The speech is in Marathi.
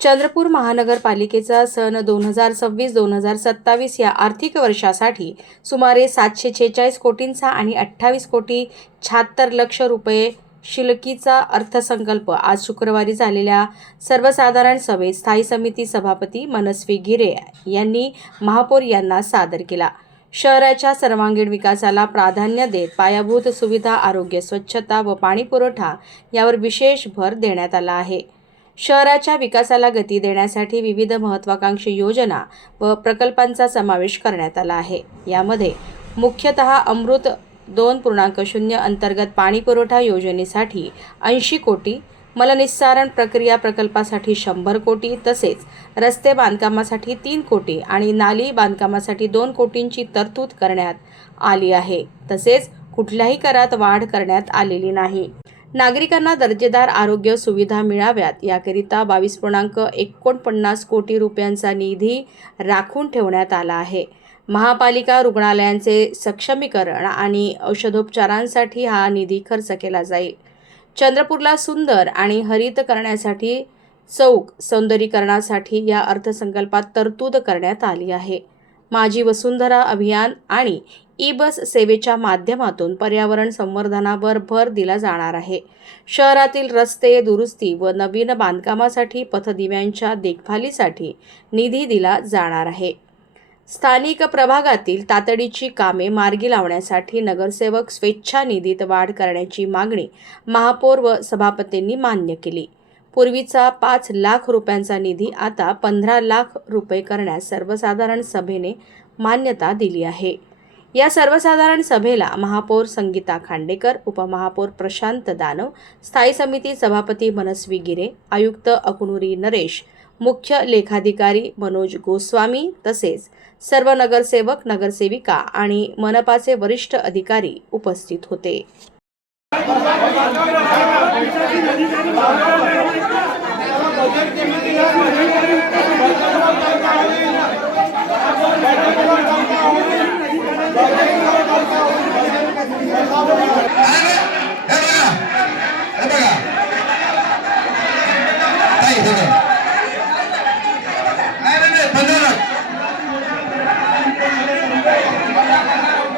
चंद्रपूर महानगरपालिकेचा सन 2026-2027 या आर्थिक वर्षासाठी सुमारे 746 कोटींचा आणि 28 कोटी 76 लक्ष रुपये शिल्लकीचा अर्थसंकल्प आज शुक्रवारी झालेल्या सर्वसाधारण सभेत स्थायी समिती सभापती मनस्वी गिरे यांनी महापौर यांना सादर केला। शहराच्या सर्वांगीण विकासाला प्राधान्य देत पायाभूत सुविधा, आरोग्य, स्वच्छता व पाणीपुरवठा यावर विशेष भर देण्यात आला आहे। शहराच्या विकासाला गती देण्यासाठी विविध महत्त्वाकांक्षी योजना व प्रकल्पांचा समावेश करण्यात आला आहे। यामध्ये मुख्यतः अमृत 2.0 अंतर्गत पाणीपुरवठा योजनेसाठी 80 कोटी, मलनिस्सारण प्रक्रिया प्रकल्पासाठी 100 कोटी, तसेच रस्ते बांधकामासाठी 3 कोटी आणि नाली बांधकामासाठी 2 कोटींची तरतूद करण्यात आली आहे। तसेच कुठल्याही करात वाढ करण्यात आलेली नाही। नागरिकांना दर्जेदार आरोग्य सुविधा मिळाव्यात याकरिता 22.49 कोटी रुपयांचा निधी राखून ठेवण्यात आला आहे। महापालिका रुग्णालयांचे सक्षमीकरण आणि औषधोपचारांसाठी हा निधी खर्च केला जाईल। चंद्रपूरला सुंदर आणि हरित करण्यासाठी चौक सौंदर्यीकरणासाठी या अर्थसंकल्पात तरतूद करण्यात आली आहे। माझी वसुंधरा अभियान आणि ई-बस सेवेच्या माध्यमातून पर्यावरण संवर्धनावर भर दिला जाणार आहे। शहरातील रस्ते दुरुस्ती व नवीन बांधकामासाठी पथदिव्यांच्या देखभालीसाठी निधी दिला जाणार आहे। स्थानिक प्रभागातील तातडीची कामे मार्गी लावण्यासाठी नगरसेवक स्वेच्छा निधीत वाढ करण्याची मागणी महापौर व सभापतींनी मान्य केली। पूर्वीचा 5 लाख रुपयांचा निधी आता 15 लाख रुपये करण्यास सर्वसाधारण सभेने मान्यता दिली आहे। या सर्वसाधारण सभेला महापौर संगीता खांडेकर, उपमहापौर प्रशांत दानव, स्थायी समिती सभापती मनस्वी गिरे, आयुक्त अकुनुरी नरेश, मुख्य लेखाधिकारी मनोज गोस्वामी तसेच सर्व नगरसेवक, नगरसेविका आणि मनपाचे वरिष्ठ अधिकारी उपस्थित होते।